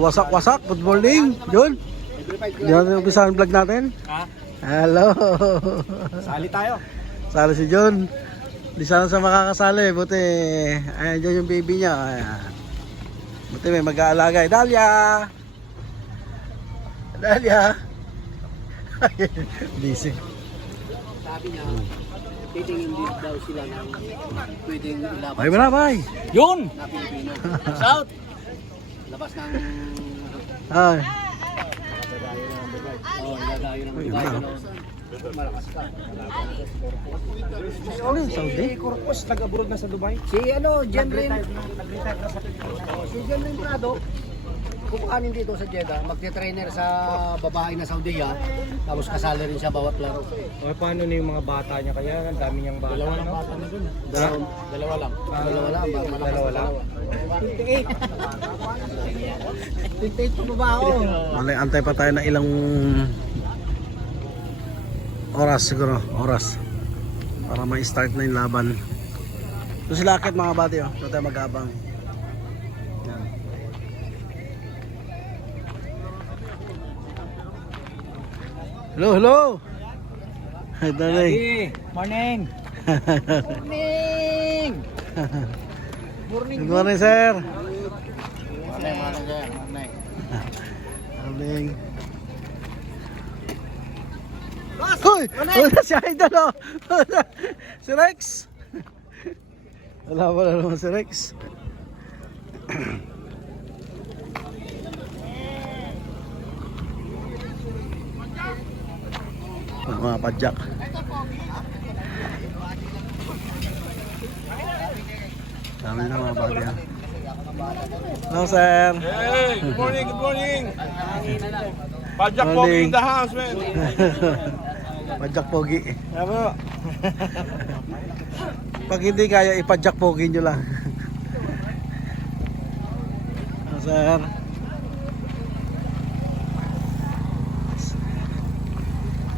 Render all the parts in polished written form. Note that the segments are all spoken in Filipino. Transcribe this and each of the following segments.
wasak. Good morning, John. Di natin umpisa ang vlog natin. Ha? Hello. Sali tayo. Sali si John. Di sana sa makakasali. Buti, ayan dyan yung baby niya. Ayan. Buti may mag-aalaga. Dalia! Dalia! Busy. Sabi niya, titingin din daw sila ng pwedeng ilabas Bye mo na, bye! Yun! na Pilipino. Shout! Labas ng... Ay. Lagayo ng Uy, Dubai. ano? Malakas ka. Ano yung Saudi? Corpus, nag-abroad na sa Dubai. Si Jenlyn. Si Jenlyn Prado. Kukuhanin dito sa Jeddah, magte-trainer sa babae na Saudiya, tapos kasali rin siya bawat laro. O paano na yung mga bata niya kaya? Ang dami niyang bata. Dalawa lang bata na dun. Dalawa lang. Dalawa lang. Dalawa lang. 28. 28 pa ba ako? Malay, antay pa tayo na ilang oras siguro. Oras. Para ma-start na yung laban. Ito sila akit mga bati, oh. Ito tayo mag-abang. Yan. Hello! Hi, Danay. Morning! Morning! Good morning, sir. Morning. Morning. Hoy! Wala si Idol, oh! Si Rex! Wala naman si Rex. Mga padyak. Dami na mga bagay. Hello, sir. Hey, good morning. Pajak Morning. Pogi in the house, man. Padyak pogi. Pag hindi kaya, ipadyak pogi nyo lang. Hello, sir.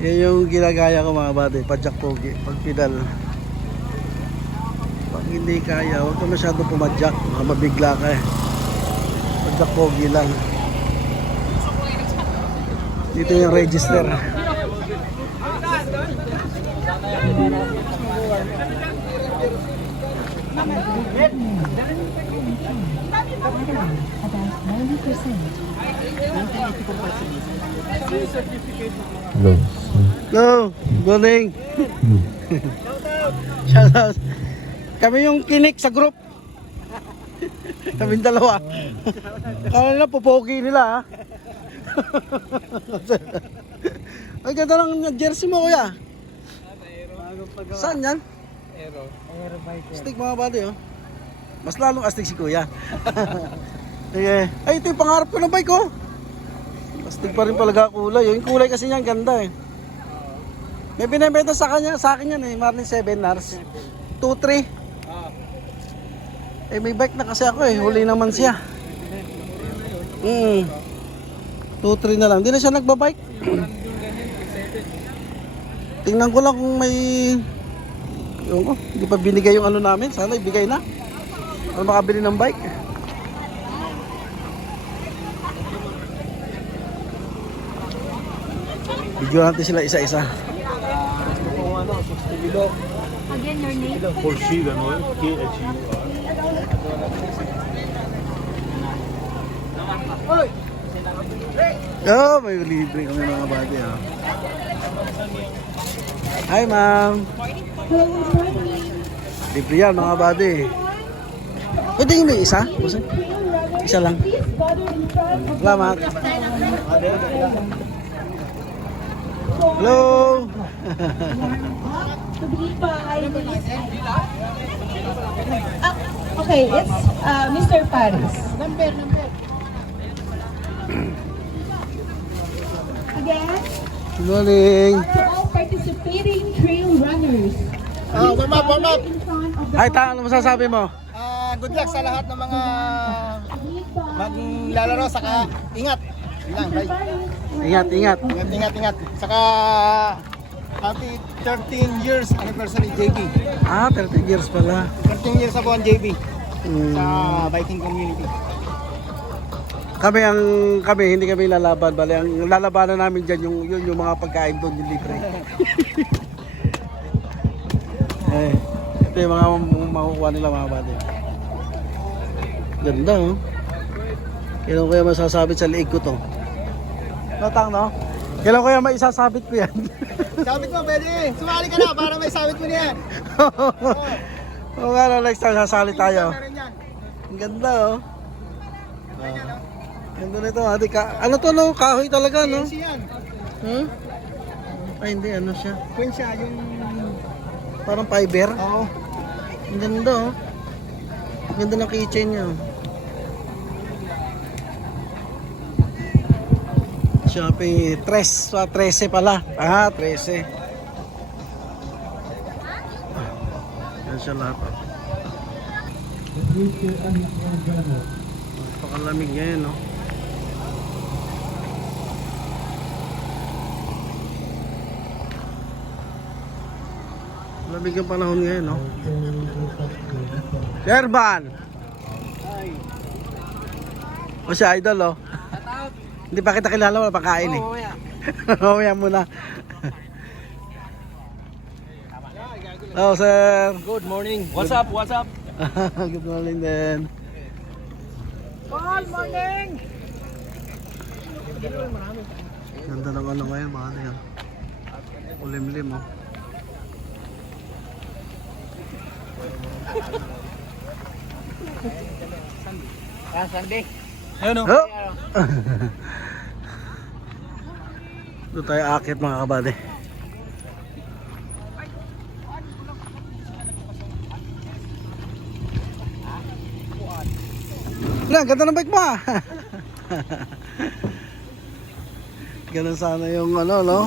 Yan yung ginagaya ko mga bade, padyak pogi, pag pedal. Pag hindi kaya, huwag ka masyado pumadyak, mga mabigla ka eh. Padyak pogi lang. Dito yung register. Hello, good morning. Shout out. Kami yung kinik sa group. Kaming dalawa. Kala nila pupogi nila ha. Ay ganda ng jersey mo kuya. Saan yan? Aero bike. Astig mga body oh. Mas lalong astig si kuya. Sige. Ay ito yung pangarap ko ng bike oh. Astig pa rin palaga kulay. Yung kulay kasi niyan ganda eh. May binibenta sa akin yan eh. Marlin 7 Nars. 2-3. Eh may bike na kasi ako eh. Huli naman siya. 2-3 na lang. Hindi na siya nagbabike. Tingnan ko lang kung may... Yung ko, hindi pa binigay yung ano namin. Sana ibigay na. Para makabili ng bike. Video natin sila isa-isa. Again, your name? Khurshid Anwar, KHUR. Oh, may libre kami mga bati ah. Hi ma'am. Libre yan mga bati. Pwede yung may isa? Isa lang. Salamat. Hello. Okay, it's Mr. Paris. Again, Good morning. to all participating trail runners. Warm up. In front of the Hi, ano masasabi mo? Good luck sa lahat ng mga maglalaro, saka ingat. Yun lang, bye. Ingat. Ingat. Saka happy 13 years anniversary JB. Ah, 30 years pala. 13 years ako ang JB sa Hmm. biking community. Kami hindi kami lalaban, bali ang lalabanan namin diyan yung mga pagkain doon yung libre. Ito yung mga makukuha nila mga buddy. Ganda oh. Kailan ko kaya masasabit sa liig ko to? Natang no? Kailan ko kaya maisasabit ko yan? Sabit mo, pwede. Sumali ka na para may sabit mo niyan. Oo nga no, next time sasali tayo. Meron yan. Ang ganda oh. Ganda nito ate ano to no? Kahoy talaga no? Quincy yan. Huh? Ay hindi ano siya. Quincy yung... Parang fiber. Oo. Ang ganda oh. Ang ganda ng keychain niya. Shopee 13 pala. 13. Yan siya lahat. Napakalamig ngayon, no? Lamig ang panahon ngayon, no? Sherman! O si Idol, oh. Hindi pa kita kilala, wala pa kain eh. Mamaya muna. Hello, sir. Good morning. What's up? What's up? Good morning din. Good morning! Ganda ng ano ngayon, mga ano yan. Ulim-lim, oh. Sunday. Ayun o. Oh! Doon tayo akit mga kabady. Lang, ganda ng bike mo ah. Ganun sana yung ano no,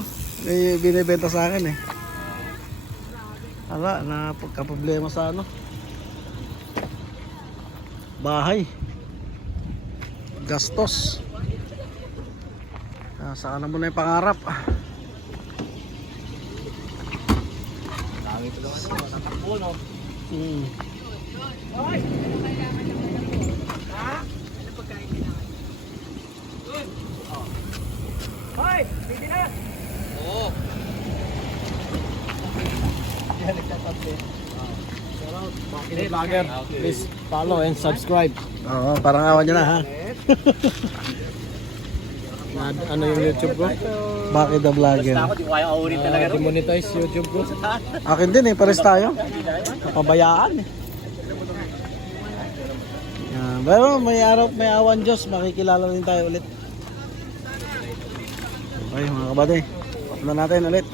may binibenta sa akin eh. Ala, napagka-problema sa ano. Bahay. Gastos. Saan na muna yung pangarap. Dami ko naman natakbo, no? Hoy! Pwede na! Oo. Hey, vlogger, please follow and subscribe. Oo, parang awan nyo na ha. Ano yung YouTube ko? Bakit the vlogger? Di ko kaya kaurin talaga. Demonetize YouTube ko. Akin din eh, pares tayo. Kapabayaan eh. Yan, pero may araw, may awan Diyos, makikilala din tayo ulit. Okay mga kabady, off na natin ulit.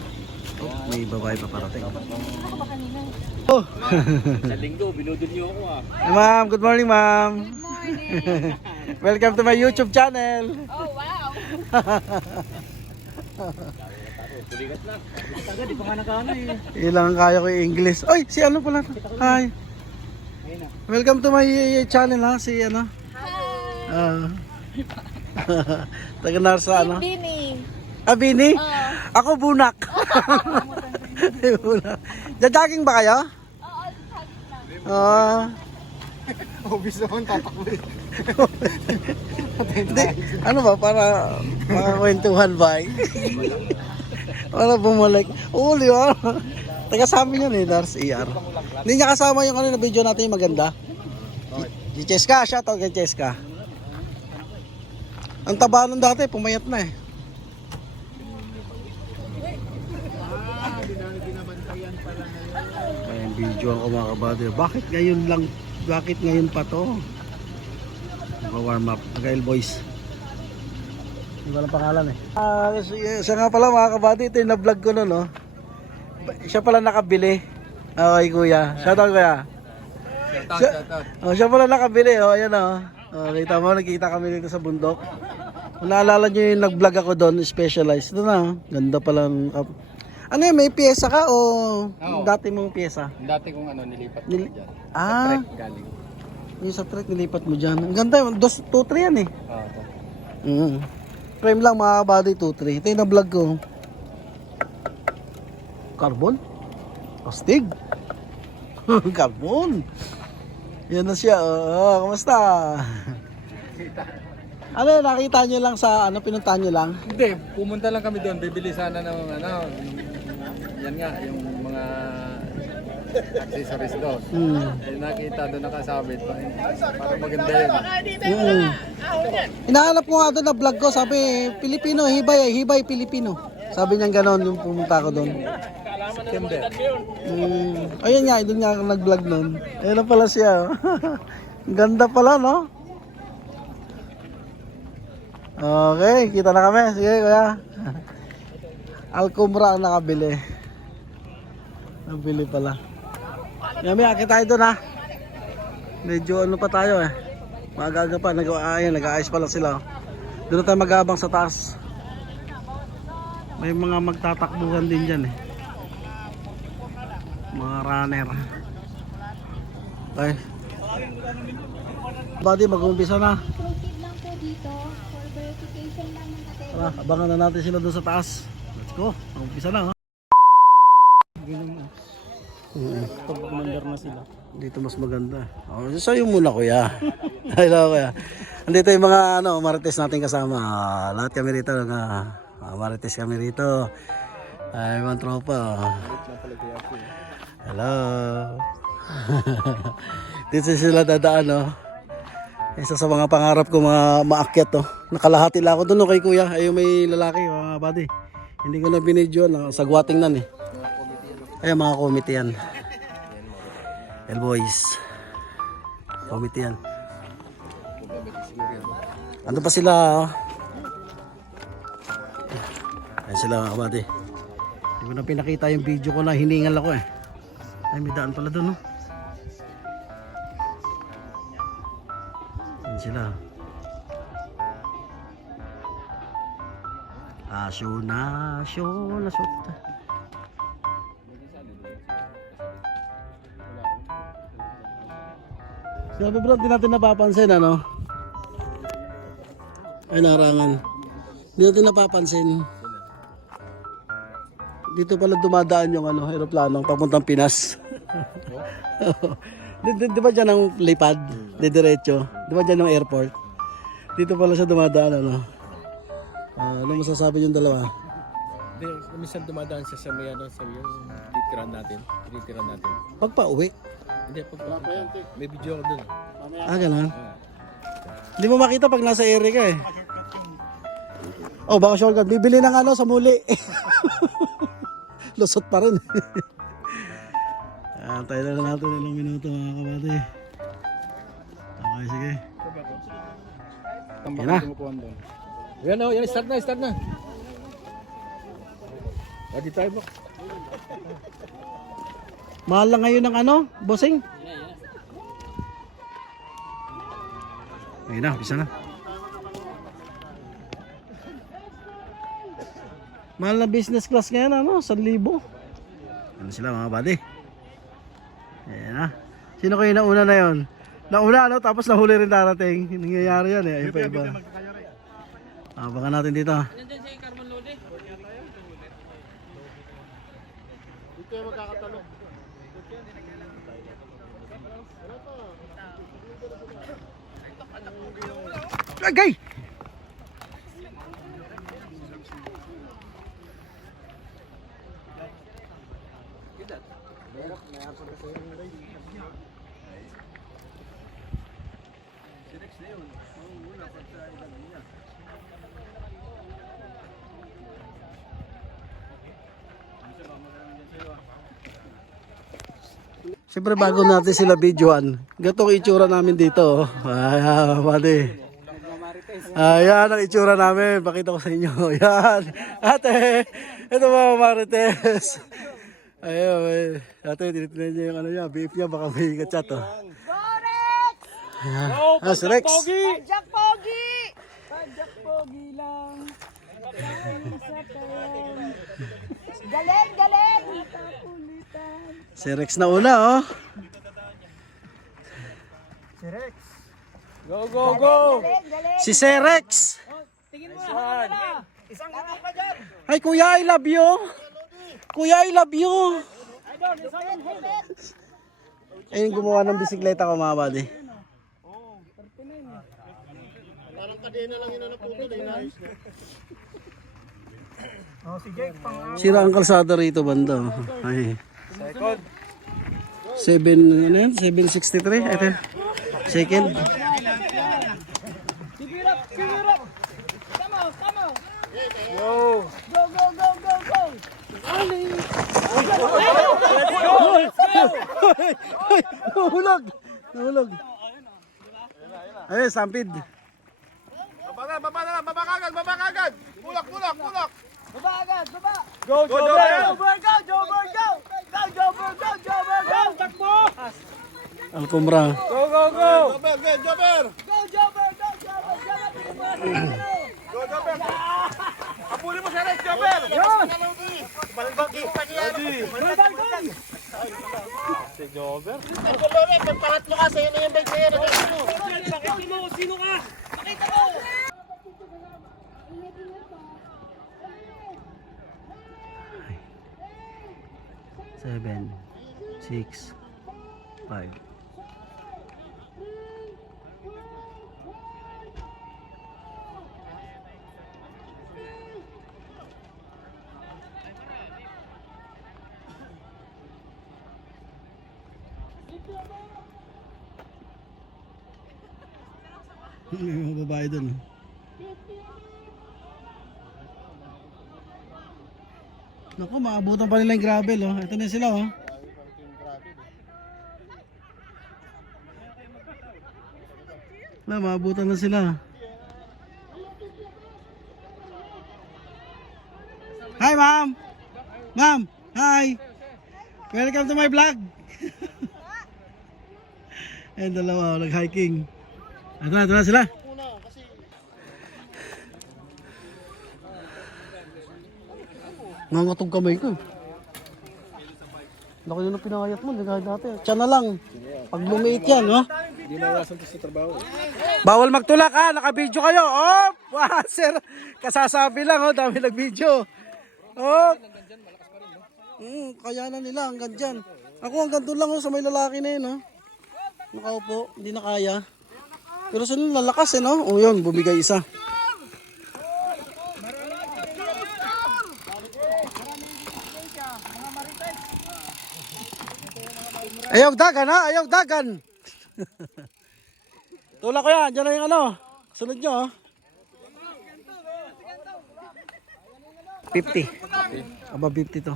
Oh, may babae pa parating. Oh. Sa linggo, binudol niyo ako ah. Hey, ma'am, good morning ma'am. Welcome to my YouTube channel. Oh, wow! Tuligat na. Taga, di pa nga nakaano eh. Ilang kaya ko yung English. Oy, si ano pala? Hi. Welcome to my channel ha, si ano. Hi! Taga Narsa ano? Bini! Bini? Ako bunak. Bunak. Jajaging ba kayo? Oo, sabi lang. Obvious naman tatakbo eh. Hindi, ano ba, para makakwentuhan ba? Para bumalik. Uli ba? Taga sa amin yun eh, Lars ER. Hindi niya kasama yung ano na video natin yung maganda. Si Cheska, shoutout kay Cheska. Ang taba nun dati, pumayat na eh. Kaya yung video ako mga kabady. Bakit ngayon pa to? Warm up, Agail Boys. Hindi ko lang pangalan eh. Siya nga pala mga kabady, ito yung na-vlog ko nun, no? Siya pala nakabili. Okay kuya, shoutout kuya. Siya pala nakabili, ayan kita mo, nakita kami dito sa bundok. Kung naalala nyo yung nag-vlog ako doon, specialized. Ito na, ganda pala. Ano yun, may pyesa ka o dati mong pyesa? Dati kong ano, nilipat ko dyan. Galing. Yung sa trek nilipat mo dyan. Ang ganda yun, 2-3 yan eh. Oo. Frame lang mga body 2-3. Ito yung na-vlog ko. Carbon? Astig. Carbon. Yan na siya. Kamusta? Ano yun, nakita nyo lang sa ano, pinuntahan nyo lang? Hindi, pumunta lang kami doon. Bibili sana ng ano, yan nga, yung mga accessories doon. Eh, nakita doon nakasabit. Parang maganda yun. Hinahanap ko nga doon na vlog ko, sabi, Pilipino, hibay Pilipino. Sabi niya gano'n yung pumunta ko doon. September. Ayun nga, doon nga ako nag-vlog noon. Ayun na pala siya. Ang ganda pala, no? Okay, kita na kami. Sige, kuya. Alcumra ang nakabili. Nabili pala. Yami, akit tayo doon ha. Medyo ano pa tayo eh. Maaga pa, nag-aayos pa lang sila. Doon na tayo mag-abang sa taas. May mga magtatakbuhan din dyan eh. Mga runner. Okay. Buddy, mag-umpisa na. Proceed lang po dito for verification lang ng attendance. Tara, abangan na natin sila doon sa taas. Let's go. Mag-umpisa na ha. Pag-commander na sila. Dito mas maganda. Oh, sa'yo muna kuya. Hello kuya. Andito yung mga marites natin kasama. Lahat kami rito. Marites kami rito. Ay, mga tropa. Hello. Dito sila dadaan, no? Isa sa mga pangarap ko mga maakyat, to. Nakalahati lang ako doon, kay kuya. Ayun, may lalaki, mga buddy. Hindi ko na binidyo, sagwating nan eh. Ayun, mga committee yan. Boys. Committee yan. Ando pa sila, oh. Ayan sila, mga buddy. Hindi ko na pinakita yung video ko na hiningal ako eh. Ay, may daan pala doon, no? Ayan sila. Shoot. Sabi bro, di natin napapansin, ano? Ay, narangan. Di natin napapansin. Dito pala dumadaan yung aeroplanong papuntang Pinas. Di ba dyan ang lipad? Diretso. Di ba dyan ang airport? Dito pala siya dumadaan, ano? Ano masasabi yung dalawa? Hindi, minsan dumadaan siya sa may yung titiran natin. Pagpa-uwi? Hindi, may video ako doon. Ganun. Hindi mo makita pag nasa area ka eh. Oh, baka shortcut. Bibili ng sa muli. Lusot pa rin. Tayo na lang natin ilang minuto mga kabady. Okay, sige. Yan na. Yan o, yan, start na. Ready tayo ba? Mahal lang ngayon ng bossing? Ayun na, bisa na. Mahal na business class ngayon, 1,000. Ano sila mga buddy? Ayan na. Sino kayo nauna na yon? Nauna, tapos nahuli rin darating. Nangyayari yan eh. Ayun pa iba. Abangan natin dito. Nandiyan si Carmen Lode. Dito yung magkakatalo. Agay! Siyempre bago natin sila videoan, gatong itsura namin dito. Ayan, buddy. Ayan ang itsura namin. Pakita ko sa inyo. Ayan. Ate, ito mga marites. Ayun, ate, tinitignan niya yung niya, beef niya, baka may kachat, oh. Go, Rex! Si Rex. Jack Pogi! Jack Pogi lang. Galing! Si Rex na una, oh. Go! Si Serex. Ay, kuya, I love you. Kuya, I love you. Ayun, gumawa ng bisikleta ko mga buddy. Sira ang kalsada rito banda. Ay. Second. 763. Ito. Second. Nahulog. Nahulog. Ay, stampede. Baba kagad! Bulak! Go, Jover! Alcombra. Jobber! Kapuli mo siya rin, Jobber! Seven, 6, 5. May mga babae dun. Naku, maabutan pa nila yung gravel, oh. Ito na sila, oh. Wala, maabutan na sila. Hi, ma'am! Ma'am! Hi! Welcome to my vlog! Ayun, dalawa, nag-hiking. Ito na sila. Nangatog kamay ko. Laki na ng pinakayat mo, nagahid natin. Tiyan na lang. Pag lumiit yan, no? Hindi na wasan to sa trabaho. Bawal magtulak ha, naka-video kayo. Oh, wow, sir. Kasasabi lang, oh, dami nag-video. Oh. Kaya na nila hanggang dyan. Ako hanggang doon lang, oh, sa may lalaki na yun, oh. Nakaupo, hindi na kaya. Pero saan yung lalakas, eh, no? Oh, yun, bumigay isa. Ayaw dagan, ha? Ayaw dagan. Tulak ko yan. Diyan na yung ano. Sunod nyo, oh. 50. Aba 50 to.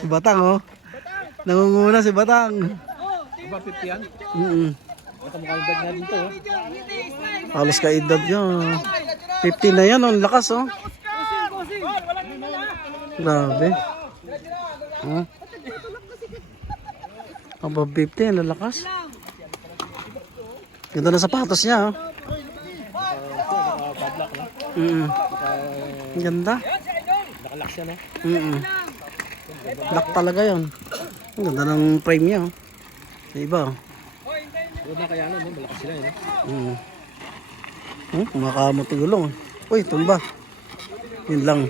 Si Batang, oh. Nangunguna si Batang. Aba 50 yan? Kamukha natin to, oh. Halos kaedad nyo. 50 na yan, oh. Ang lakas, oh. Grabe. Oh. Aba 50, ang lalakas. Ganda na sapatos niya, oh. Ang ganda. Nakalak siya, no? Black talaga yun. Ang ganda ng frame niya, oh. Sa iba, oh. Huwag na kaya no? Malakas sila, no? Kumakamot yung gulong. Uy, tumba. Yun lang.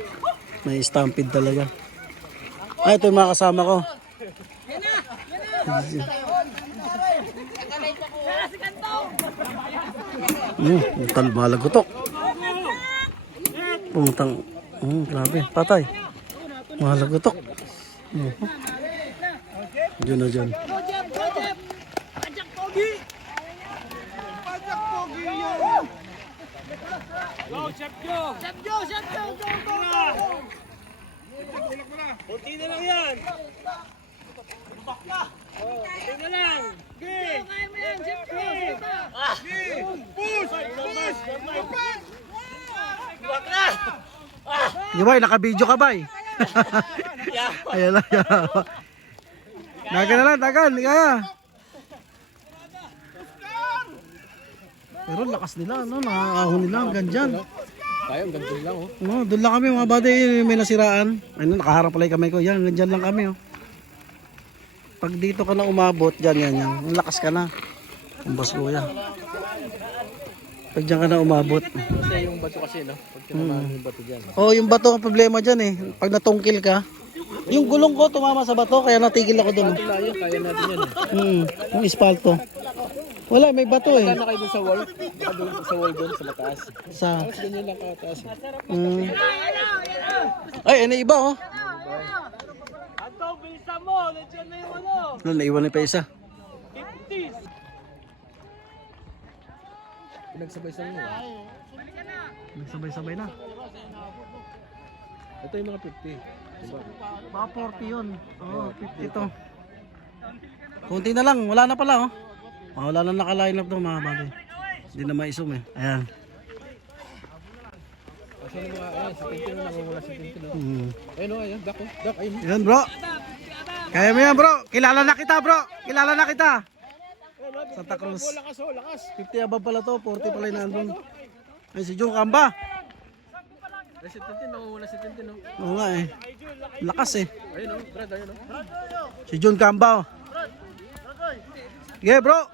May stampede talaga. Ay, ito yung mga kasama ko. Malagutok. Puntang. Grabe. Patay. Malagutok. Diyan na dyan. Kunti na lang yan. Kunti na lang. Kaya mo yan, Jeff Cruz. Gabay, naka-video ka bay. Ayan lang. Dagan na lang, dagan. Kaya. Pero lakas nila, no? Nakakahon nila hanggang dyan. Kaya, ang ganda lang, oh. No, doon lang kami mga buddy, may nasiraan. Ayun, nakaharap pala yung kamay ko. Yan, hanggang dyan lang kami, oh. Pag dito ka na umabot, yan. Ang lakas ka na. Kumbas kuya. Pag dyan ka na umabot. Kasi yung bato kasi, no? Pag tinamaan yung bato dyan. Oh, yung bato ang problema dyan eh. Pag natungkil ka, yung gulong ko tumama sa bato, kaya natigil ako doon. Layo, kaya natin yan, eh. Yung espalto. Wala, may bato eh. Wala na kayo dun sa wall? Baka dun, sa wall dun, sa mataas. Sa... Tapos ganyan lang kataas. Ay, ano iba oh. Ano, naiwan na pa isa. Pinagsabay-sabay nyo. Nagsabay-sabay na. Ito yung mga 50. Diba? Baka 40 yun. Oo, 50 to. Kunti na lang, wala na pala oh. Wala na naka-line up to mga buddy. Hindi na maisum eh. Ayan. Kasi yung mga, ayan, sa 20 na nangungula sa 20 na. Ayun o, ayan, duck o. Duck, ayun. Ayan bro. Kaya mo yan bro. Kilala na kita bro. Kilala na kita. Santa Cruz. Lakas o, lakas. 50 above pala to. 40 pala yung nandun. Ay si Jung Kamba. Ay, si 20, nangungula si 20 no. Oo nga eh. Lakas eh. Ayun o, Brad, ayun o. Si Jun Kamba oh. Yeah bro.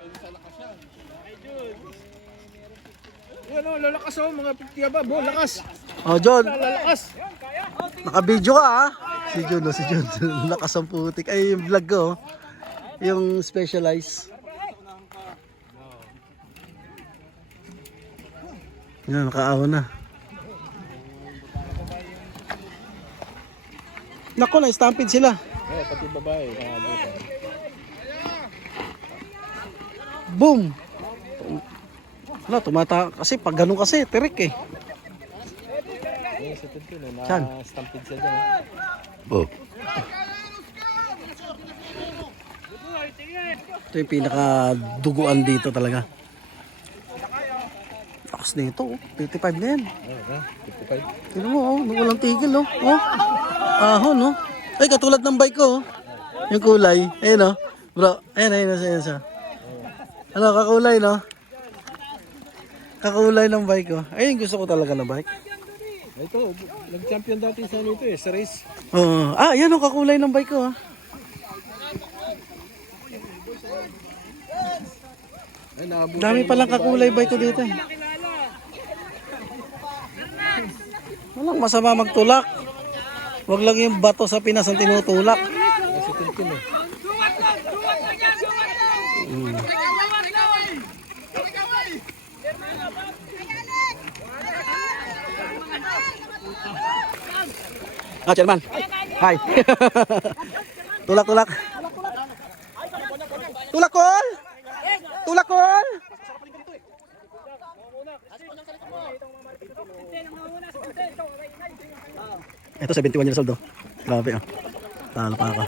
Ayun o, lalakas o, mga 50 above o, lakas. Oh John. Lalakas. Naka-video ka ah. Si Jun oh, si Jun. Lakas ang putik. Ay yung vlog ko oh. Yung specialize. Yan, nakaawa na. Naku, na-stampede sila. Eh, pati babae, nakabutan. Boom! Wala, kasi pag ganun kasi, tirik eh. Ayun, si 20 no, Saan? na-stampede sila dyan. Oh. Ito yung pinaka-duguan dito talaga. Lakas na ito, oh. 55 na yan. Ayun, 55. Tignan mo, oh. Walang tigil, oh. Oh. Ahon, oh. Ay, katulad ng bike ko, oh. Yung kulay. Ayun, oh. Bro, ayun siya. Ano, kakulay, no? Kakulay ng bike ko. Ayun, gusto ko talaga ng bike. Ito, nag-champion dati sa ano ito eh, sa race. Oo. Yan, oh, kakulay ng bike ko, ah. Ay, naabutan Dami palang kakulay bike ko dito, eh. Walang masama magtulak. Huwag lang yung bato sa Pinas ang tinutulak. si 20 eh. Chairman. Hi. Tulak. Tulakol! Tulakol! Ito 71 years old oh. Grabe oh. Talo pa ako.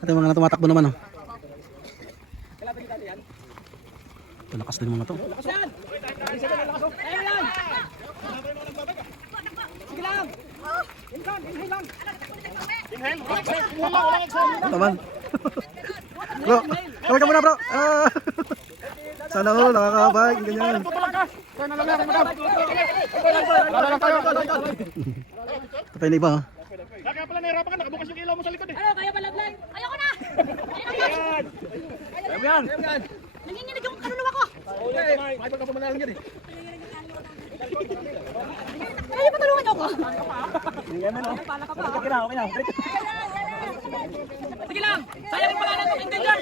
Ito yung mga tumatakbo naman oh. Ito lakas din mga to. Taman. Bro, kaway ka muna bro. Sana all nakakabay, ganyan. Ito pa yung iba oh. Kaya pala nahirapan ka, nakabukas yung ilaw mo sa likod eh. Ano, kaya balaglan? Ayoko na! Ayun yan. Nanginginig yung kaluluwa ko! Okay, makipag ka pa manalang yan eh. Kaya patulungan ako! Sige lang! Sayang yung pangalan ko, hindi dyan!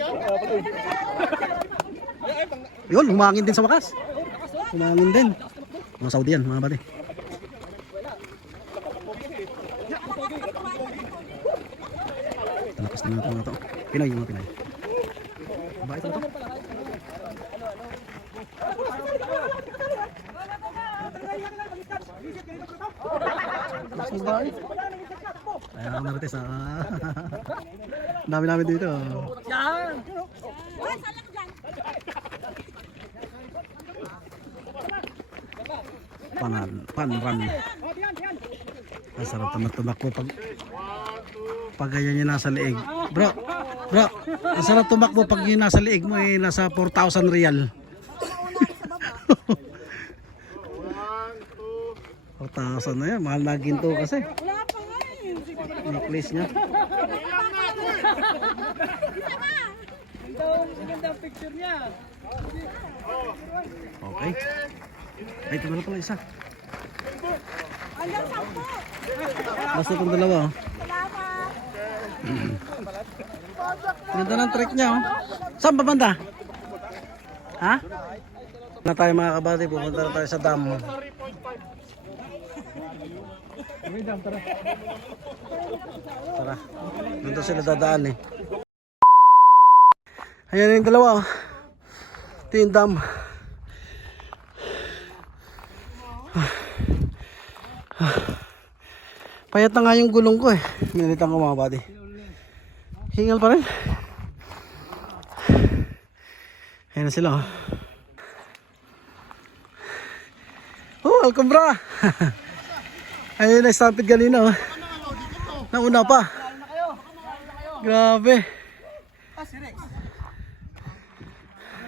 Yun, humangin din sa wakas. Humangin din. Mga Saudi yan, mga bati. Talakas na natin mga to. Pinoy, mga Pinoy. Bakit ito? Talakas na ba? Ayan ako narites ha. Dami namin dito. Pan run. Ang sarap tumakbo pag ganyan yung nasa liig. Bro, ang sarap tumakbo pag yung nasa liig mo nasa 4,000 real. 4,000 na yan, mahal na ginto kasi. Necklace niya. Okay. Ay, ito na pala isa. Basta itong dalawa. Oh. Ganda ng trick niya. Oh. Saan ba banda? Ha? Na tayo mga kabady, pupunta na tayo sa dam. Tara. Dito sila dadaan eh. Ayan yung dalawa. Oh. Ito yung dam. Payat na nga yung gulong ko eh. Minalitan ko mga buddy. Hingal pa rin. Ayan na sila oh. Oh, Alcambra. Ayun na stampede kanina oh. Nauna pa. Grabe.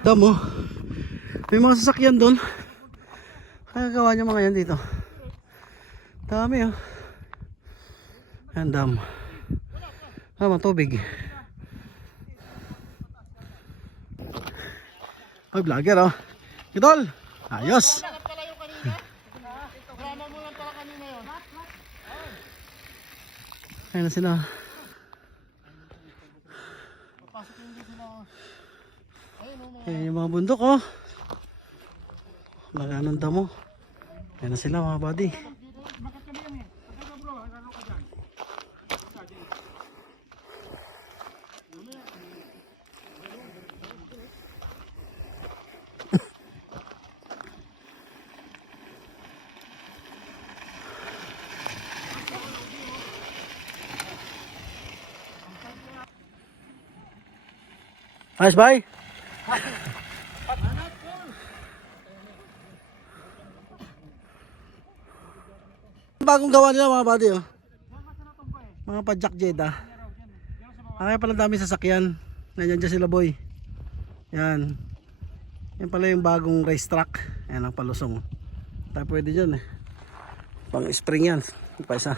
Damo. May mga sasakyan doon. Kaya gawa niya mga yan dito. Dami oh. Ayan dam. Tubig. Ay, vlogger oh. Idol. Ayos. Ayan na sila. Ayan yung mga bundok oh. Laganong damo. Ayan na sila mga buddy. Nice, bye. Bagong gawa nila mga buddy oh. Mga padjak Jeddah. Kaya pala dami sasakyan. Nandiyan dyan sila boy. Yan. Yan pala yung bagong racetrack. Yan ang palusong. Tayo pwede dyan eh. Pang spring yan. Pa isa.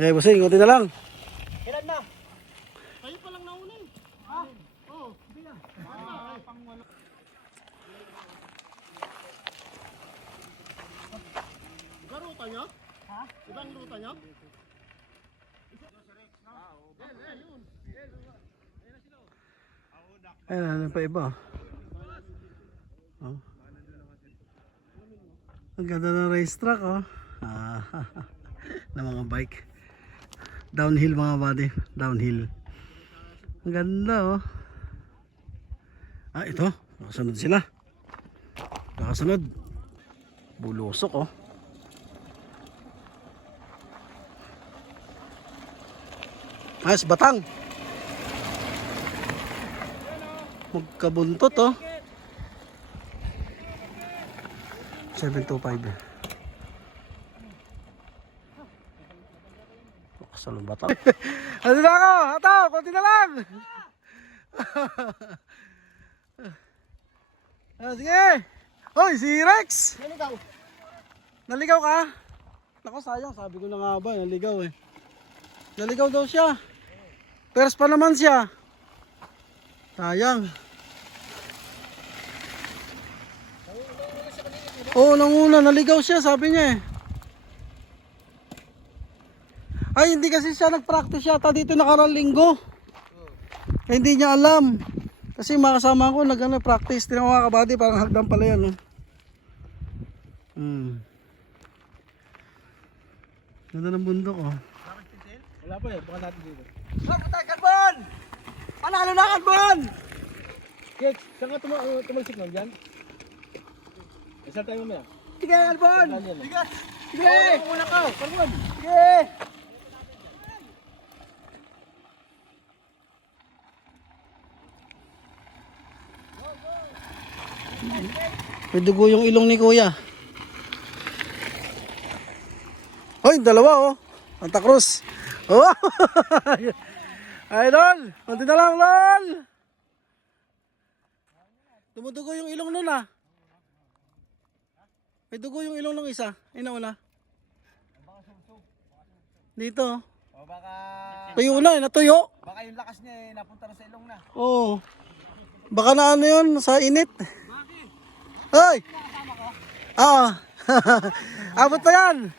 Eh, bossing, kunti na lang. Kailan na? Kayo pa lang nauna eh. Ha? Oo, hindi na. Pangwalo. Ibang ruta nyo? Ha? Ibang ruta nyo? Ayun, ano pa iba. Oh. Ang ganda ng racetrack oh. Na mga bike. Downhill mga buddy. Downhill. Ang ganda oh. Ah, ito. Nakasunod sila. Nakasunod. Bulusok oh. Ayos, batang. Magkabuntot oh. 725. Salong batang. Ano na ako? Ato, konti na lang. Sige. Hoy, si Rex. Naligaw. Naligaw ka? Naku, sayang. Sabi ko na nga ba, naligaw eh. Naligaw daw siya. Pers pa naman siya. Sayang. Oo, nanguna. Naligaw siya, sabi niya eh. Ay, hindi kasi siya nag-practice yata dito nakarang linggo. Kaya hindi niya alam. Kasi mga kasama ko nag-practice. Tinan mga kabady, parang hagdan pala yan. Ganda ng bundok oh. Wala pa eh, baka natin dito. Patay, Carbon! Panalo na, Carbon! Kek, saan ka tumalsik nun dyan? Isang tayo mamaya. Sige, Carbon! Sige! Sige! Muna ka! Carbon! Sige! May dugo yung ilong ni kuya. Hoy, dalawa oh. Santa Cruz. Oh. Idol, konti na lang, lol. Tumudugo yung ilong nun ah. May dugo yung ilong ng isa. Ay nauna. Dito. O baka, Tuyo na, natuyo. baka yung lakas niya napunta na sa ilong na. Oo. Baka na ano yun, sa init. Hoy! Ah. Abot pa yan.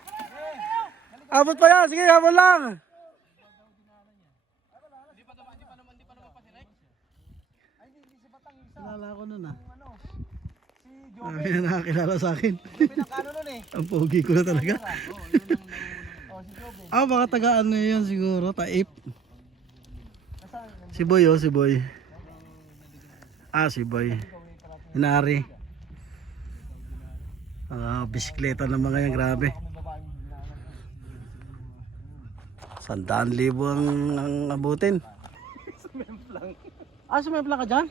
Abot pa yan. Sige, abot lang. Kilala ko nun ah. Marami na nakakilala sa akin. Pinakano nun eh. Ang pogi ko na talaga. Baka tagaan na yun siguro, Taip. Si Boy oh, si Boy. Si Boy. Inari. Bisikleta ng mga yan, grabe. 100,000 ang abutin. Sumemplang ka dyan?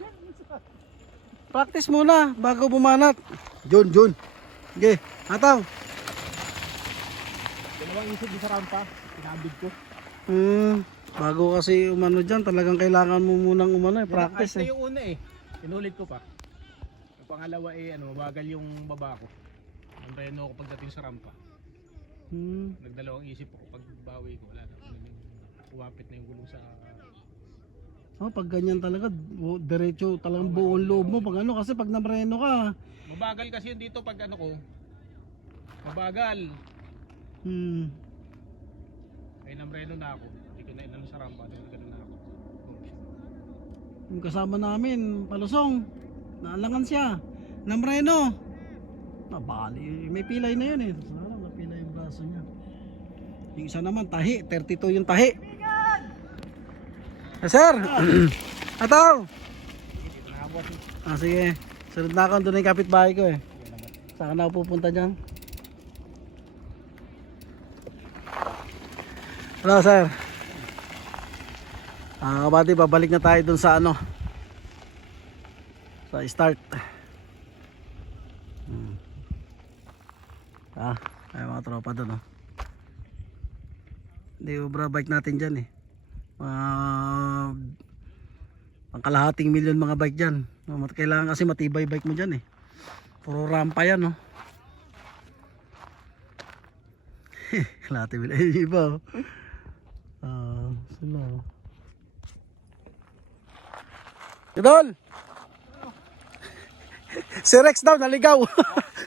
Practice muna bago bumanat. Jun. Sige, ataw. Dalawang isip di sa rampa, pinabig ko. Bago kasi umano dyan, talagang kailangan mo munang umano practice Ito yung una eh. Inulit ko pa. Yung pangalawa eh, mabagal yung baba ko. Ang reno ako pagdating sa rampa. Nagdalawang isip ako pagbawi ko. Wala na. Uwapit na yung gulong sa... Pag ganyan talaga, diretso talagang buong loob mo. Pag ano, kasi pag namreno ka. Mabagal kasi yun dito pag ano ko. Mabagal. Ay namreno na ako. Hindi ko na inano sa rampa. Ganun na ako. Yung kasama namin, palusong. Naalangan siya. Namreno. Nabali. May pilay na yun eh. Sana napilay yung braso niya. Yung isa naman, tahi. 32 yung tahi. Sir! Ataw! Sige. Sunod na ako. Doon na yung kapitbahay ko eh. Saan na ako pupunta dyan? Hello sir. Kabady, babalik na tayo dun sa ano, sa start. Ay mga tropa dun oh. Hindi ubra bike natin dyan eh. Ang kalahating milyon mga bike dyan. Kailangan kasi matibay bike mo dyan eh. Puro rampa yan oh. Kalahating milyon. Ay iba oh. Sila oh. Idol! Si Rex daw naligaw.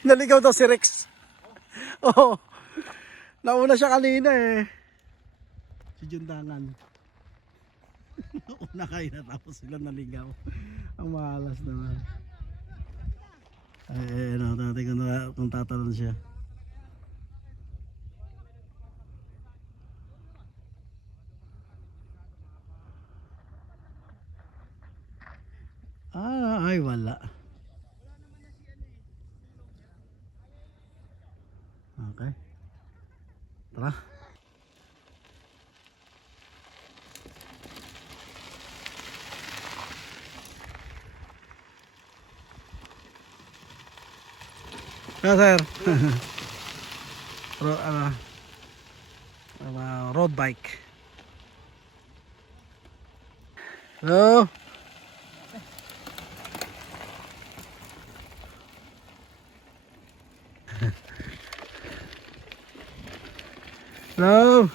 Naligaw daw si Rex. Oh. Nauna siya kanina eh. Si Jundangan. Una kayo na tapos sila naligaw. Ang mahalas naman. Ay, natin kung tatalon siya. Ay wala. Okay. Tara. Sir. Road bike. Hello. Hello.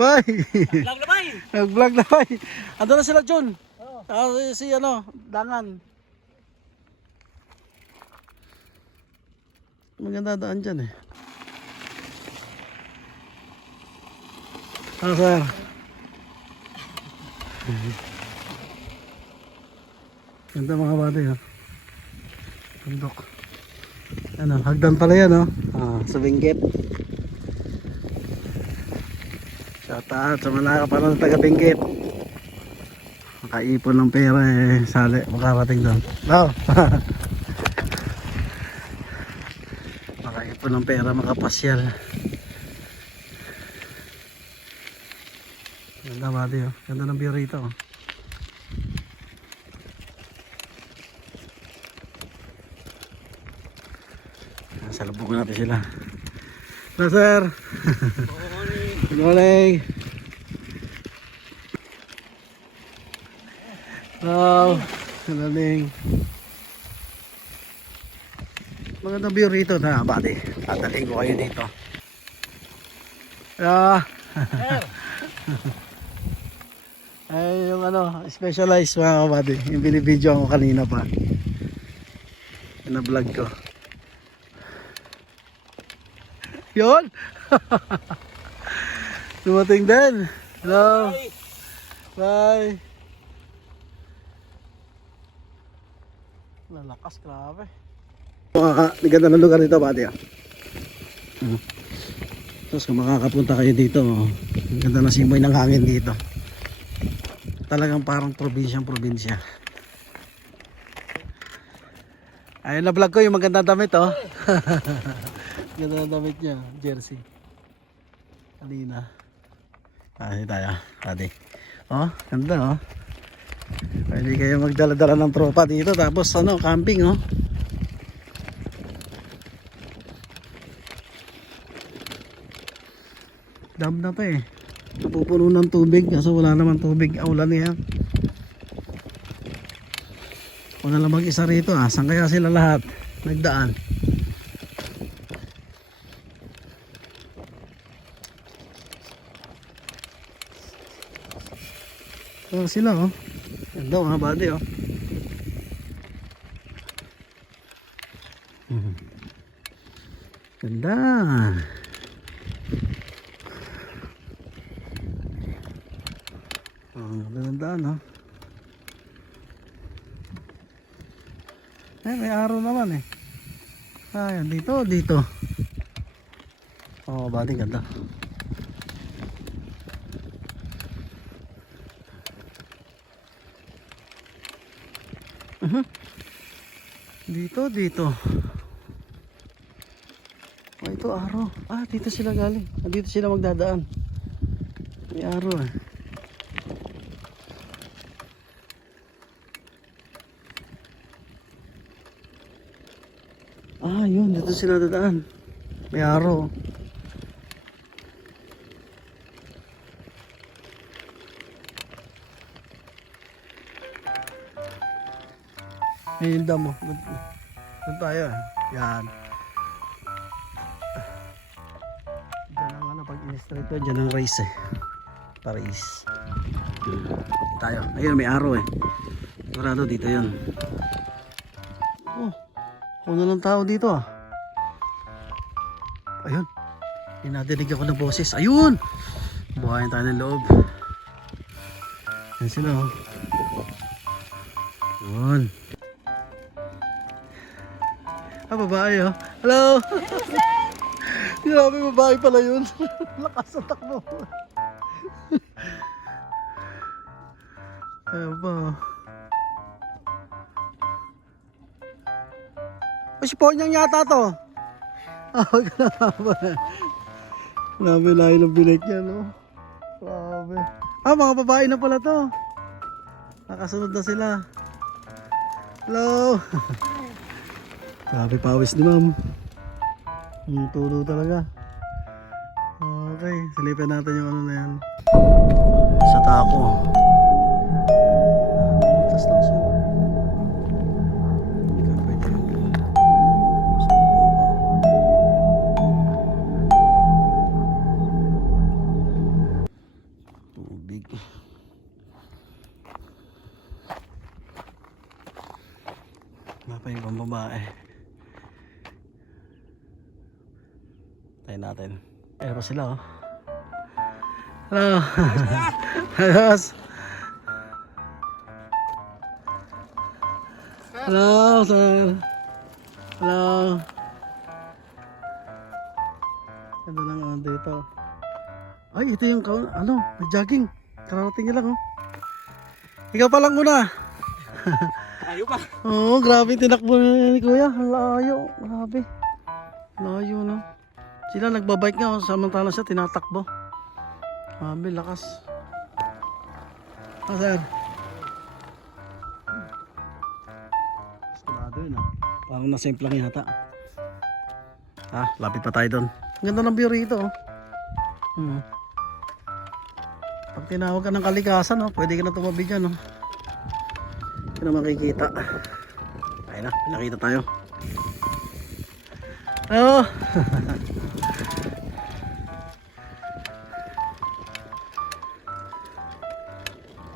Bye. Vlog na bay! Nag-vlog na ba? Ando na sila John. Si ano, Dangan. Maganda daan dyan eh. Sir. Ganda mga bata yun. Tundok. Ano, hagdan pala yan oh. Sa Benguet. Shout out sa mga kapanood ng taga Benguet. Makaipon ng pera eh. Sali, makarating doon. Wow. Makaipon ng pera, makapasyal. Ganda ba oh. Ganda ng view rito oh. Subukan natin sila. Hello, sir. Good morning. Hello. Good morning. Magandang view rito na, buddy. Tatalin ko kayo dito. Ay, yung ano, specialized mga kabady. Yung binibidyo ako kanina pa. Yung na-vlog ko. Yun! Dumating din. Hello. Bye. Lalakas, grabe. Ganda ng lugar dito, buddy. Tapos kung makakapunta kayo dito, ang ganda ng simoy ng hangin dito. Talagang parang probinsya. Ayun na vlog ko yung magandang damit, oh. Ganda ng damit niya, jersey. Kanina. Hindi tayo, buddy. Oh, ganda, oh. Pwede kayo magdala-dala ng tropa dito, tapos ano, camping, oh. Dam na to eh. Napupuno ng tubig kaso wala naman tubig. Aulan niya. Wala lang mag-isa rito, ah. Saan kaya sila lahat nagdaan? Sila, oh. Ganda, mga buddy, oh. Ganda. Ganda, no? May araw naman eh. Ayan, dito. Oh, buddy, ganda. Dito. Oh, ito araw. Dito sila galing. Dito sila magdadaan. May araw eh. Yun. Dito sila dadaan. May araw. Ayun damo. Doon tayo. Yan. Diyan ang ano, pag in-straight ko, dyan ang race eh. Paris. Tayo. Ayun, may araw eh. Sigurado dito yun. Oh, kung na lang tao dito ah. Ayun. Pinadinig ako ng boses. Ayun! Buhayin tayo ng loob. Yan sila oh. Ayun. Babae oh. Hello! Grabe, babae pala yun. Lakas ang takbo. Ayan ba oh. Si Ponyang yata to. Grabe lahi ng bilik niya, no? Grabe. Mga babae na pala to. Nakasunod na sila. Hello. Grabe pawis ni ma'am. Tulo talaga. Okay, silipin natin yung ano na yan. Sa tako. Tas lang siya. Tubig. Mapa yung pang babae. Tayo natin. Ayan pa sila oh. Hello. Ayos. Hello sir. Hello. Ganda lang ano dito. Ay ito yung ano, jogging. Kararating niya lang oh. Ikaw pa lang muna. Tayo pa. Oo, grabe tinakbo ni kuya. Ang layo. Grabe. Layo no. Sila nagbabike nga, samantala siya tinatakbo. Grabe, lakas. Sir. Sigurado yun ah. Parang nasimplang yata. Lapit pa tayo doon. Ang ganda ng view rito. Pag tinawag ka ng kalikasan, pwede ka na tumabi dyan. Hindi na makikita. Ayun na, nakita tayo.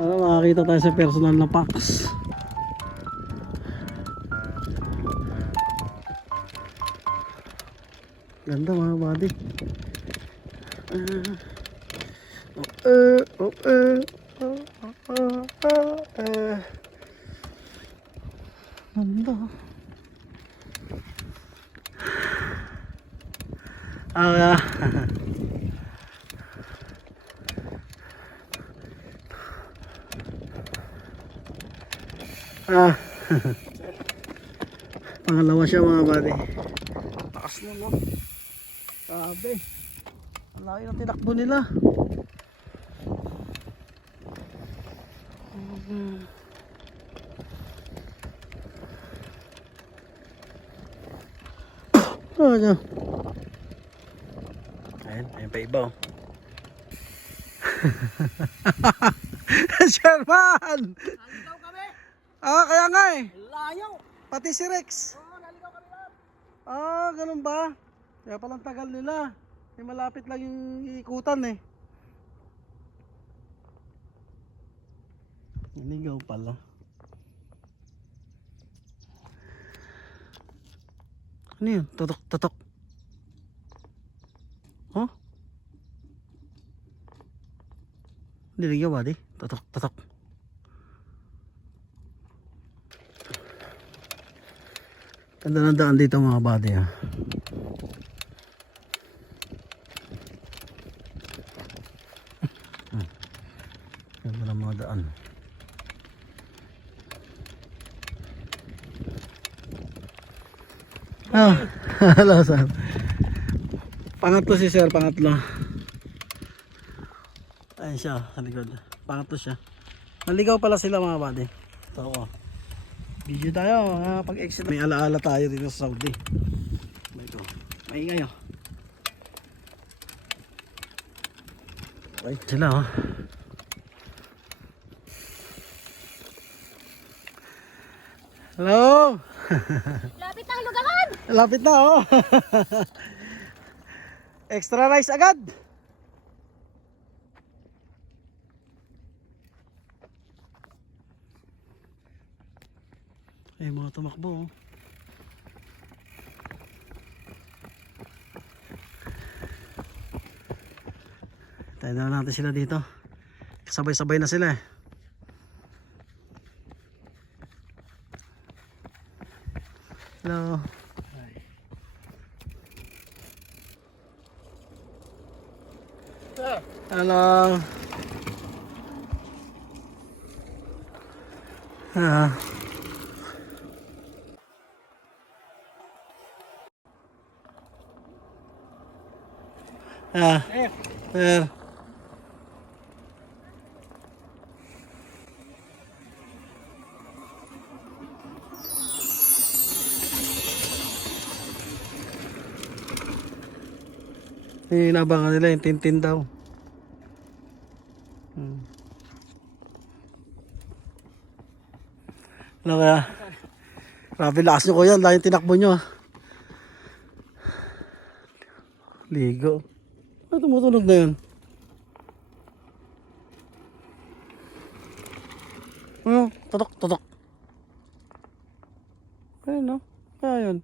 Para makakita tayo sa personal na packs. Ganda mga buddy. Ganda. Pangalawa siya mga buddy. Takas na no. Grabe. Ang laki ng tinakbo nila. Ayun pa iba. Sherman! Naligaw kami! Kaya nga Layo! Pati si Rex. Naligaw kami lahat! Ganun ba? Kaya palang tagal nila. Malapit lang yung ikutan Niligaw pala. Ano yun? Tutok. Niligaw ba di? Tutok. Ganda ng daan dito mga buddy Ganda ng mga daan. Hello sir. Pangatlo si sir, pangatlo. Ayun siya, sa likod. Pangatlo siya. Naligaw pala sila mga buddy. So, video tayo, pag-exit. May alaala tayo dito sa Saudi. Maingay Right sila Hello! Lapit ang lugawan! Lapit na Extra rice agad! Mga tumakbo Tayo na natin sila dito. Kasabay-sabay na sila Hello. Hello. Inabangan nila yung Tintin daw. Ano kaya? Grabe lakas nyo ko yan. Lahat yung tinakbo nyo. Ligo. Tumutunog na yun. Tutok. Ayun no? Kaya yun.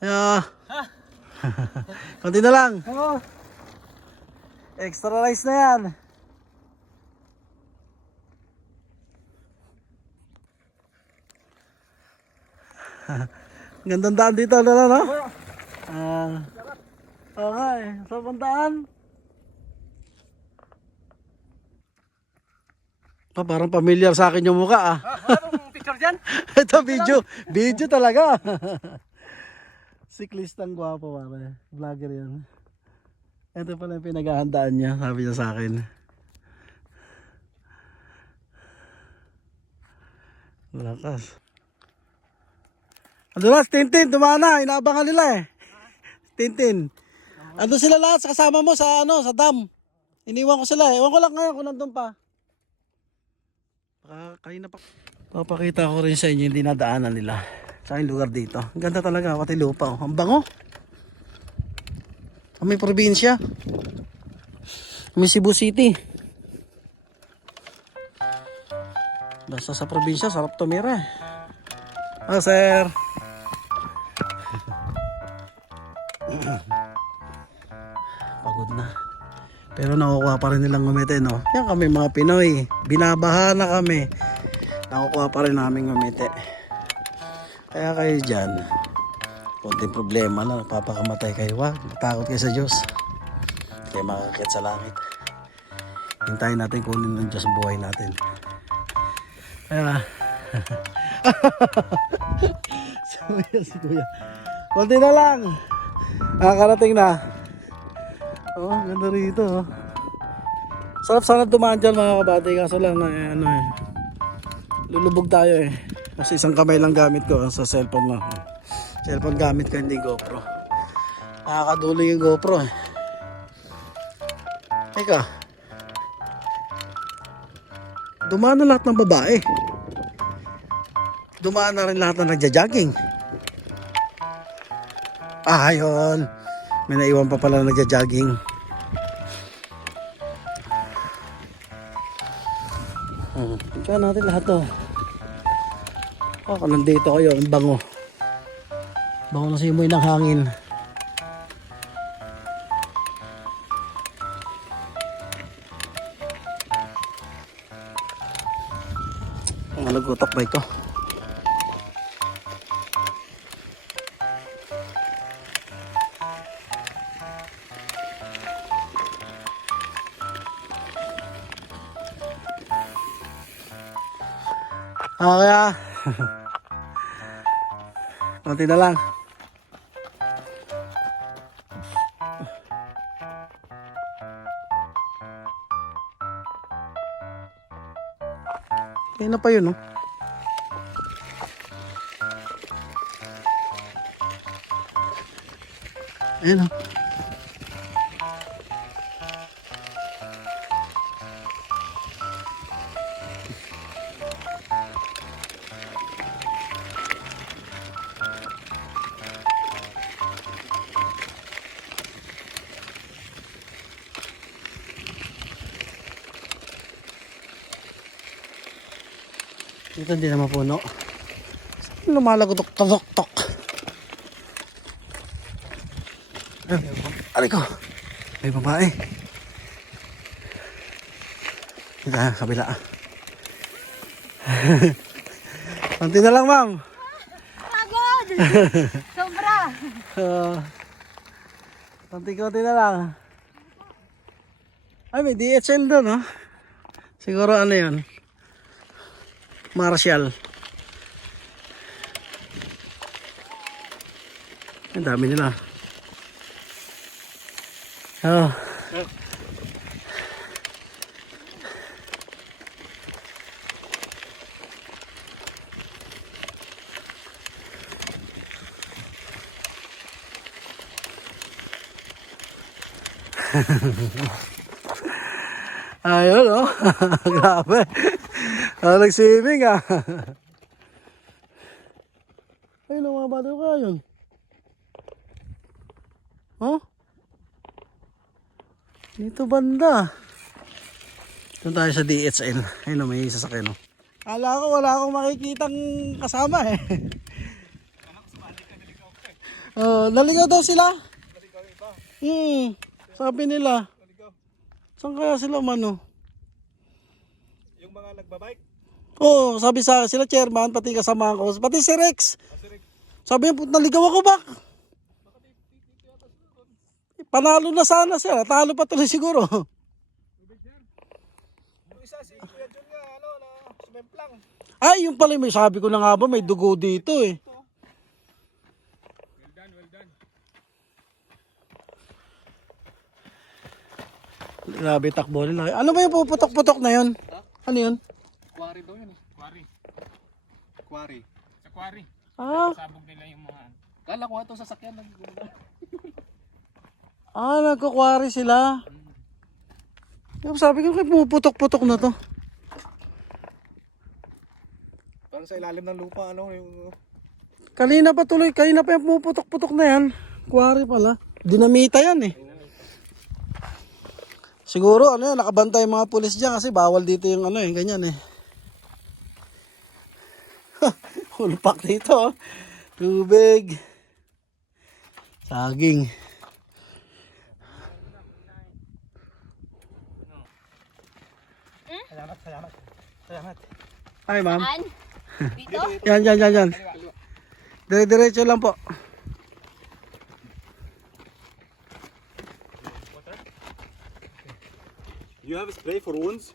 Kaya konti na lang. Extra rice na yan. Gandang daan dito no? Okay, sa bandaan. Parang familiar sa akin yung mukha Anong picture dyan? Ito video talaga. Siklistang gwapo pare. Vlogger yan. Ito pala yung pinaghahandaan niya, sabi niya sa akin. Lakas. Ando na, si Tintin, dumaan na. Inaabangan nila eh. Tintin. Ando sila lahat sa kasama mo sa ano, sa dam. Iniwan ko sila eh. Ewan ko lang ngayon kung nandun pa. Baka kanina pa. Papakita ko rin sa inyo yung dinadaanan nila. Sa aking lugar dito. Ang ganda talaga, pati lupa. Oh. Ang bango. May probinsya. May Cebu City. Basta sa probinsya, sarap tumira eh. Oh, sir. Pagod na. Pero nakukuha pa rin nilang ngumiti, no? Yan kami mga Pinoy. Binabaha na kami. Nakukuha pa rin namin ngumiti. Kaya kayo dyan, konting problema na, napapakamatay kayo. Wag, matakot kayo sa Diyos. Kaya makakakit sa langit. Hintayin natin kunin ng Diyos ang buhay natin. Kaya, si Kuya. Konti na lang. Nakakarating na. Oh, ganda rito. Oh. Sarap sana dumaan dyan mga kabady. Kaso lang na ano eh. Lulubog tayo eh. Kasi isang kamay lang gamit ko sa cellphone lang. Cellphone gamit ko, hindi GoPro. Nakakadulo yung GoPro eh. Teka. Dumaan na lahat ng babae. Dumaan na rin lahat na nagja-jogging. Ah, ayun. May naiwan pa pala nagja-jogging. Ikaw natin lahat to. Kung nandito kayo, ang bango. Bango na simoy ng hangin. Ang nagutok ba ito? Kaya konti na lang. Kaya na pa yun, no? Ayan, no? Ito hindi na mapuno. Saan lumalagotok-tok-tok? Aray ko. May babae. Ito na, kabila. Konti na lang, ma'am. Pagod! Sobra! Konti-konti na lang. Ay, may DHL doon, no? Siguro ano yun? Marshall. Ang dami nila. Oh. Ayun, oh. Grabe. Nag-swimming ah. Ay, lumabado ka yun. Oh? Dito banda. Doon tayo sa DHL. Ayun, may sasakyan. Oh. Kala ko wala akong makikitang kasama eh. Oh, naligaw daw sila. Sabi nila. Saan kaya sila umano? Yung mga nagbabike? Oo, sabi sa sila chairman, pati kasama ko, pati si Rex. Sabi niya, naligaw ako ba? Panalo na sana siya, talo pa tuloy siguro. Yung isa si Kuya John nga, na sumemplang. Ay, yung pala may sabi ko na nga ba, may dugo dito eh. Well done. Grabe takbo nila. Ano ba yung puputok-putok na yun? Ano yun? Quarry daw yun eh. Quarry. Quarry. Sa quarry. Ah, Sabog nila yung mga ano. Kala ko ito sasakyan. nagkukwari sila. Yung sabi ko, pumuputok-putok na to. Parang sa ilalim ng lupa, ano, yung... Kanina pa yung pumuputok-putok na yan. Kuwari pala. Dinamita yan eh. Siguro ano yan, nakabantay yung mga pulis dyan kasi bawal dito yung ano eh, ganyan eh. Hulpak dito oh. Tubig. Saging. Salamat. Ay ma'am. Dito? Yan. Dire-diretso lang po. You have a spray for wounds?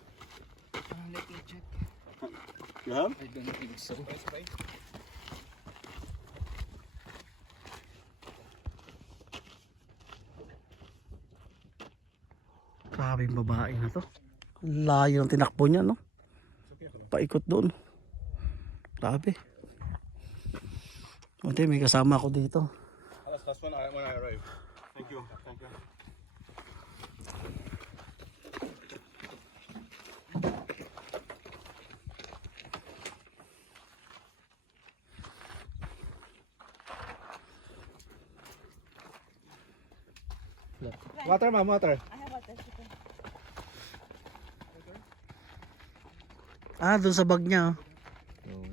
Let me check. You have? I don't think so. Grabe yung babae na to. Ang layo ng tinakbo niya, no? Paikot doon. Grabe. Buti may kasama ako dito. That's when I arrive. Thank you. Thank you. Water, ma'am, water. Ah, doon sa bag niya. Oh.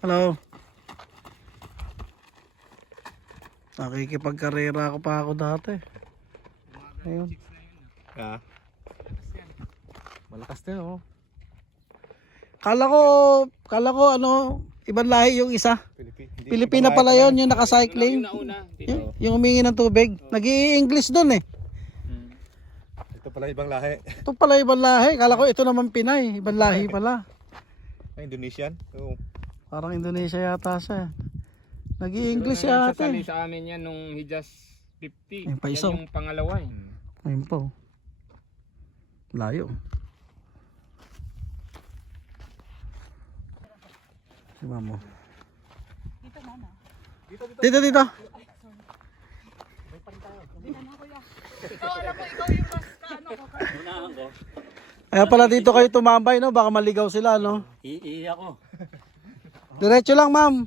Hello. Nakikipagkarera ako pa ako dati. Ayun. Yeah. Malakas din, oh. Kala ko ano, ibang lahi yung isa. Pilipina pala yon, yung naka-cycling. Yung humingi ng tubig. Nag-i-English doon eh. Ito pala ibang lahi. Ito pala ibang lahi. Kala ko ito naman Pinay. Ibang lahi pala. Indonesian? Oo. Parang Indonesia yata siya. Nag-i-English siya ate. Sasali sa amin yan nung Hijas 50. Yung paiso. Yan yung pangalawa eh. Ayun po. Layo. Si mamo. Dito. Kaya pala dito kayo tumambay, no? Baka maligaw sila, no? Iiyak ko. Diretso lang, ma'am.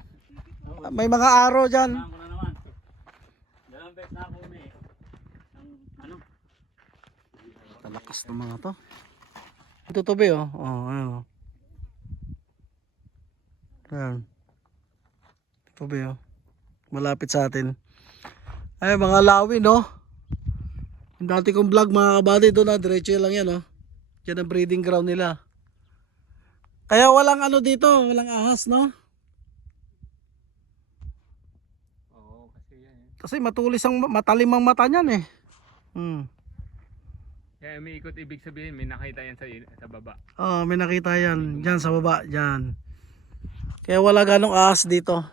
May mga araw dyan. Ako na naman. Dalawang beses na ako ano? Talakas ng mga to. Ito tubi, oh. Oh, ayun. Oh. Ayan. Tubi, oh. Malapit sa atin. Ay, mga lawi, no? Yung dati kong vlog, mga kabady, doon na. Diretso lang yan, oh. Yan ang breeding ground nila. Kaya walang ano dito, walang ahas, no? Oo, kasi yan eh. Kasi matulis ang matalim ang mata niyan eh. Kaya umiikot, ibig sabihin may nakita yan sa baba. Oh, may nakita yan diyan sa baba, diyan. Kaya wala ganong ahas dito.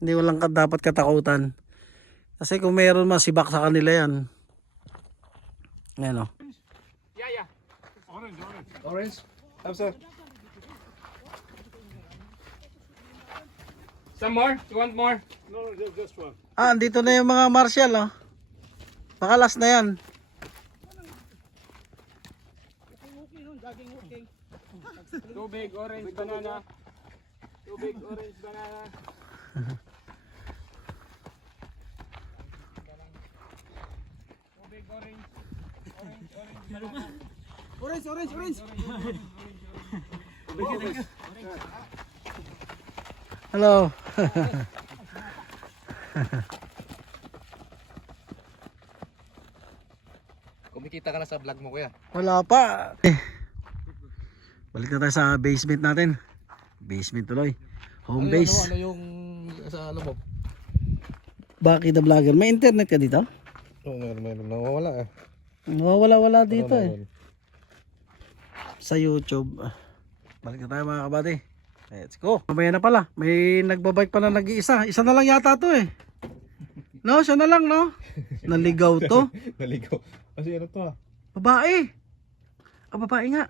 Hindi walang dapat katakutan. Kasi kung meron masibak sa kanila yan. Ayan oh. Yeah. Orange? Have, sir. Some more? You want more? No, just one. Ah, andito na yung mga martial oh. Baka last na yan. Tubig, orange, banana. Tubig, orange, banana. Tubig, orange. Orange, Hello. Kumikita ka na sa vlog mo, kuya. Wala pa. Balik na tayo sa basement natin. Basement tuloy. Home base. Ano yung sa loob? Baki the vlogger. May internet ka dito? Oo, meron. Nawawala eh. Wala dito eh. Sa YouTube. Balik na tayo mga kabady. Let's go. Mamaya na pala. May nagbabike pa na nag-iisa. Isa na lang yata to eh. No, siya na lang no. Naligaw to. Naligaw. Kasi ano to ah? Babae. Ah, babae nga.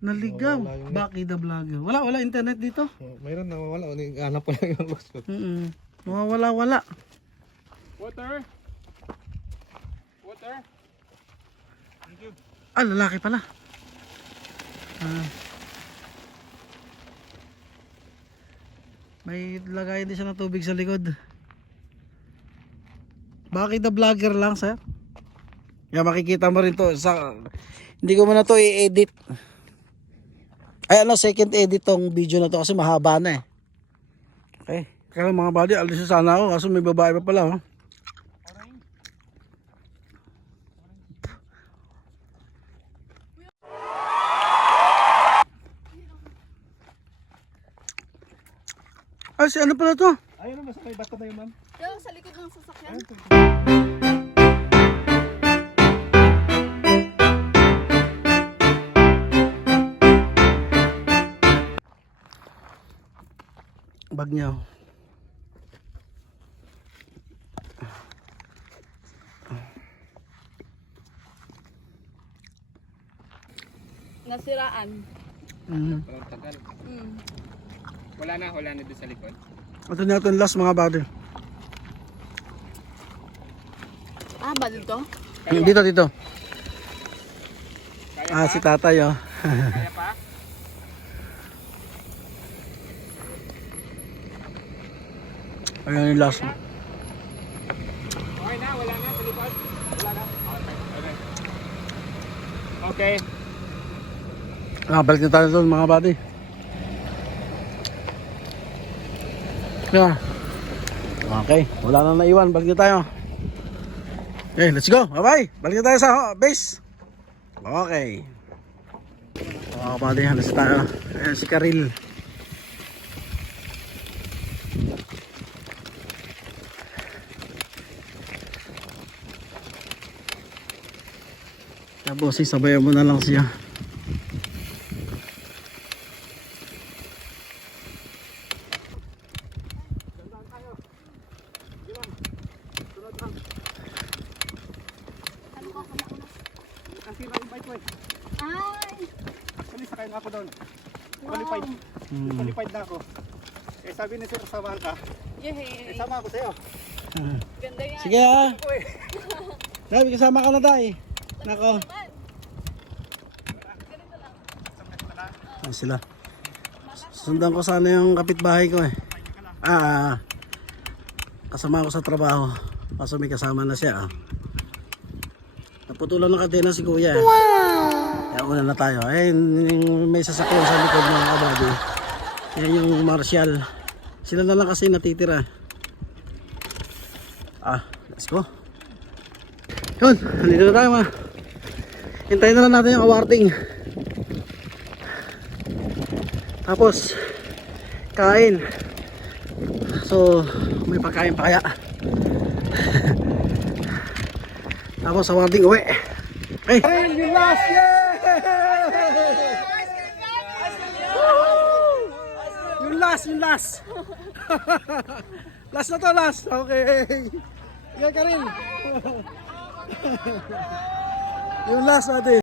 Naligaw. Baki the vlogger. Wala internet dito. Mayroon nawawala. Hanap ko lang yung boss ko. Wala. Water. Ah, lalaki pala. May lagayan din siya ng tubig sa likod. Bakit the vlogger lang, sir? Yan, makikita mo rin to sa, hindi ko muna to i-edit. Ay second edit tong video na to kasi mahaba na eh. Okay. Kaya mga buddy, alis sana ako kasi may babae pa pala, oh. Ay, si ano pala to? Ayun naman sa may bato na yun, ma'am. Yung sa likod ng sasakyan. Bag niya. Nasiraan. Walang tagal. Mm. Wala na doon sa likod. Ito na ito yung last mga buddy. Ah, ba dito? Dito. Si tatay, oh. Kaya pa? Ayan yung last. Okay na, wala na sa likod. Wala na. Okay. Balik na tayo doon mga buddy. Yeah. Okay, wala na naiwan. Balik na tayo. Okay, let's go. Bye-bye. Balik na tayo sa base. Okay. Mga buddy, halos tayo. Ayan si Karil. Tapos sabayan mo na lang siya. Ay! Actually, sakay na ako doon. Qualified. Qualified na ako. Eh sabi ni sir, samahan ka. Yehey! Sama ako sa'yo. Ganda yan. Sige ah. Sabi kasama ka na tayo. Nako. Ay sila. Sundan ko sana yung kapitbahay ko eh. Kasama ko sa trabaho. Kaso may kasama na siya. Naputulan ng kadena si kuya. Kaya una na tayo. May sasakyan sa likod mga kabady. Yan yung Marshall. Sila na lang kasi natitira. Let's go. Yun, dito na tayo ma. Hintayin na lang natin yung awarding. Tapos kain. So may pagkain pa kaya. Tapos awarding uwi. Okay. Yung last! Yung last! Last na to, last! Okay. Yan ka rin. Yung last natin.